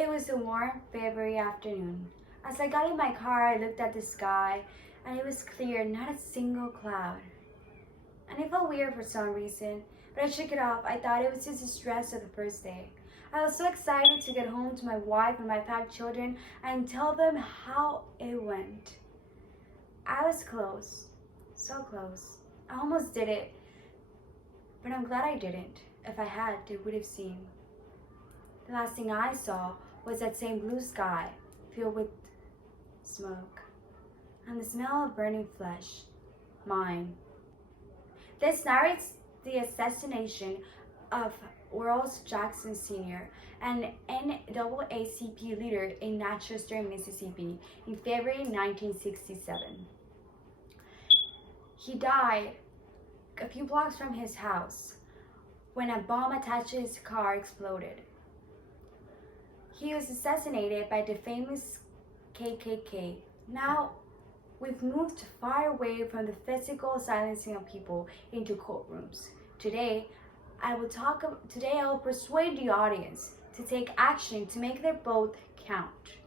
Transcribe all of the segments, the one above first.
It was a warm February afternoon. As I got in my car, I looked at the sky, and it was clear, not a single cloud. And it felt weird for some reason, but I shook it off. I thought it was just the stress of the first day. I was so excited to get home to my wife and my 5 children and tell them how it went. I was close, so close. I almost did it, but I'm glad I didn't. If I had, they would have seen. The last thing I saw was that same blue sky filled with smoke and the smell of burning flesh. Mine. This narrates the assassination of Worrell Jackson Sr., an NAACP leader in Natchez, Mississippi, in February 1967. He died a few blocks from his house when a bomb attached to his car exploded. He was assassinated by the famous KKK. Now, we've moved far away from the physical silencing of people into courtrooms. Today, I will persuade the audience to take action to make their vote count,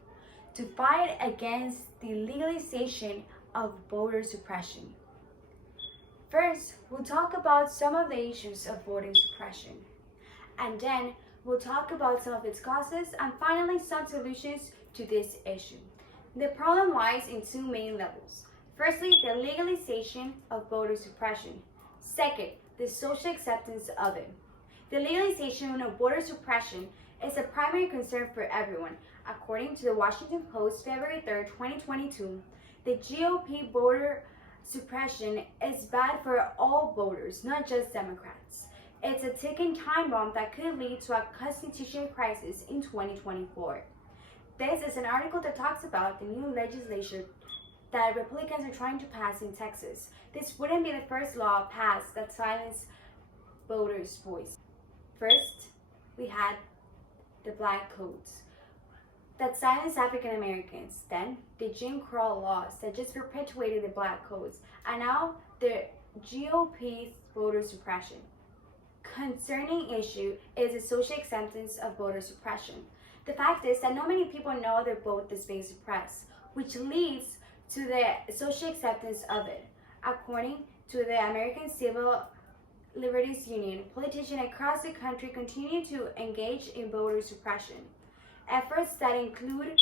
to fight against the legalization of voter suppression. First, we'll talk about some of the issues of voting suppression, and then we'll talk about some of its causes, and finally some solutions to this issue. The problem lies in 2 main levels. Firstly, the legalization of voter suppression. Second, the social acceptance of it. The legalization of voter suppression is a primary concern for everyone. According to the Washington Post, February 3, 2022, the GOP voter suppression is bad for all voters, not just Democrats. It's a ticking time bomb that could lead to a constitutional crisis in 2024. This is an article that talks about the new legislation that Republicans are trying to pass in Texas. This wouldn't be the first law passed that silenced voters' voice. First, we had the Black Codes that silenced African Americans. Then, the Jim Crow laws that just perpetuated the Black Codes. And now, the GOP's voter suppression. Concerning issue is the social acceptance of voter suppression. The fact is that not many people know their vote is being suppressed, which leads to the social acceptance of it. According to the American Civil Liberties Union, politicians across the country continue to engage in voter suppression. Efforts that include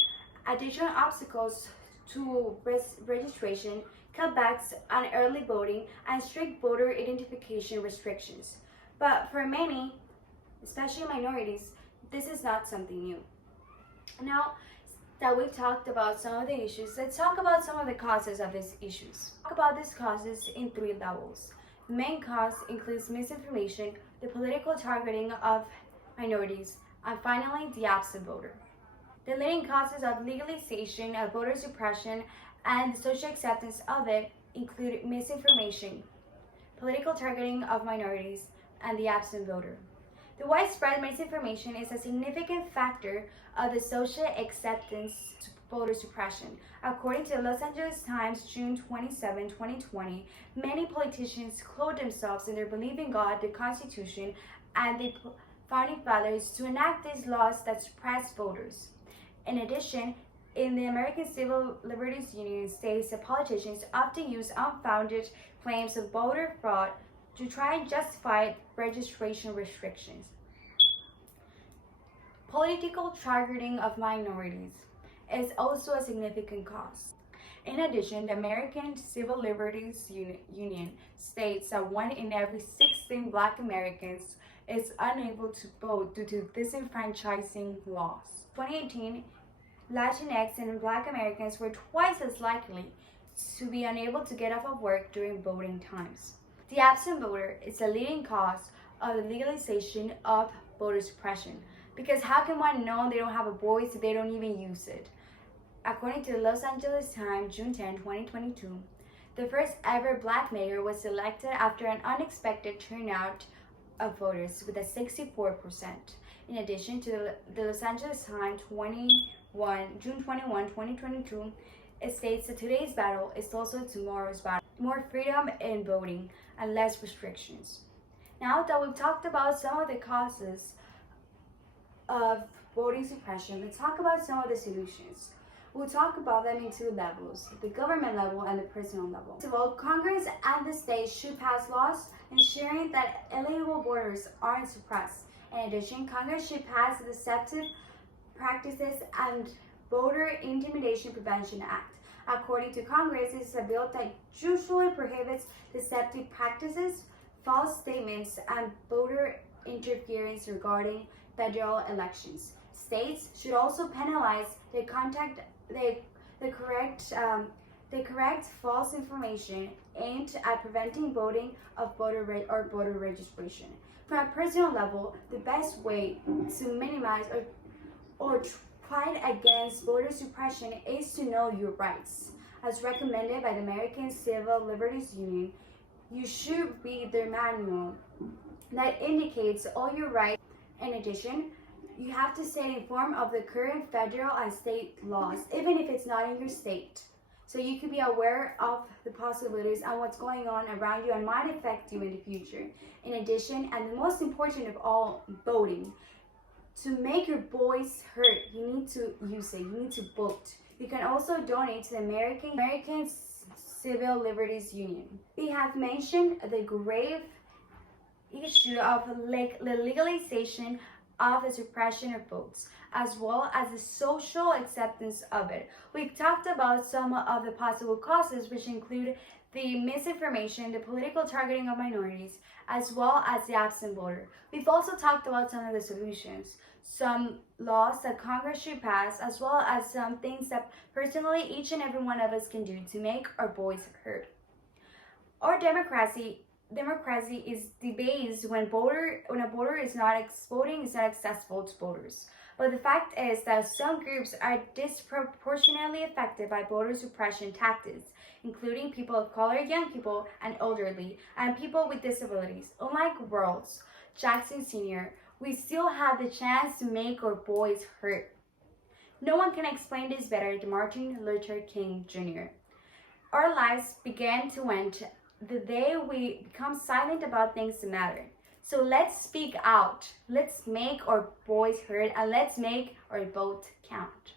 additional obstacles to registration, cutbacks on early voting, and strict voter identification restrictions. But for many, especially minorities, this is not something new. Now that we've talked about some of the issues, let's talk about some of the causes of these issues. Talk about these causes in 3 levels. The main cause includes misinformation, the political targeting of minorities, and finally, the absent voter. The leading causes of legalization of voter suppression and the social acceptance of it include misinformation, political targeting of minorities, and the absent voter. The widespread misinformation is a significant factor of the social acceptance to voter suppression. According to the Los Angeles Times, June 27, 2020, many politicians clothe themselves in their belief in God, the Constitution, and the founding fathers to enact these laws that suppress voters. In addition, in the American Civil Liberties Union states that politicians often use unfounded claims of voter fraud to try and justify registration restrictions. Political targeting of minorities is also a significant cause. In addition, the American Civil Liberties Union states that 1 in every 16 Black Americans is unable to vote due to disenfranchising laws. 2018, Latinx and Black Americans were twice as likely to be unable to get off of work during voting times. The absent voter is the leading cause of the legalization of voter suppression, because how can one know they don't have a voice if they don't even use it? According to the Los Angeles Times, June 10, 2022, the first ever Black mayor was elected after an unexpected turnout of voters with a 64%. In addition to the Los Angeles Times, June 21, 2022, it states that today's battle is also tomorrow's battle. More freedom in voting and less restrictions. Now that we've talked about some of the causes of voting suppression, let's talk about some of the solutions. We'll talk about them in two levels, the government level and the personal level. First of all, Congress and the states should pass laws ensuring that illegal voters aren't suppressed. In addition, Congress should pass the Deceptive Practices and Voter Intimidation Prevention Act. According to Congress, this is a bill that usually prohibits deceptive practices, false statements, and voter interference regarding federal elections. States should also penalize the correct false information aimed at preventing voting of voter registration. From a personal level, the best way to minimize or fight against voter suppression is to know your rights. As recommended by the American Civil Liberties Union, you should read their manual that indicates all your rights. In addition, you have to stay informed of the current federal and state laws, even if it's not in your state. So you can be aware of the possibilities and what's going on around you and might affect you in the future. In addition, and the most important of all, voting. To make your voice heard, you need to use it. You need to vote. You can also donate to the American Civil Liberties Union. We have mentioned the grave issue of the legalization of the suppression of votes, as well as the social acceptance of it. We've talked about some of the possible causes, which include the misinformation, the political targeting of minorities, as well as the absent voter. We've also talked about some of the solutions, some laws that Congress should pass, as well as some things that personally each and every one of us can do to make our voice heard. Our democracy is debased when a voter is not voting is not accessible to voters. But the fact is that some groups are disproportionately affected by voter suppression tactics, including people of color, young people, and elderly, and people with disabilities. Unlike World's Jackson Sr., we still have the chance to make our voice heard. No one can explain this better than Martin Luther King Jr. Our lives began to end the day we become silent about things that matter. So let's speak out, let's make our voice heard, and let's make our vote count.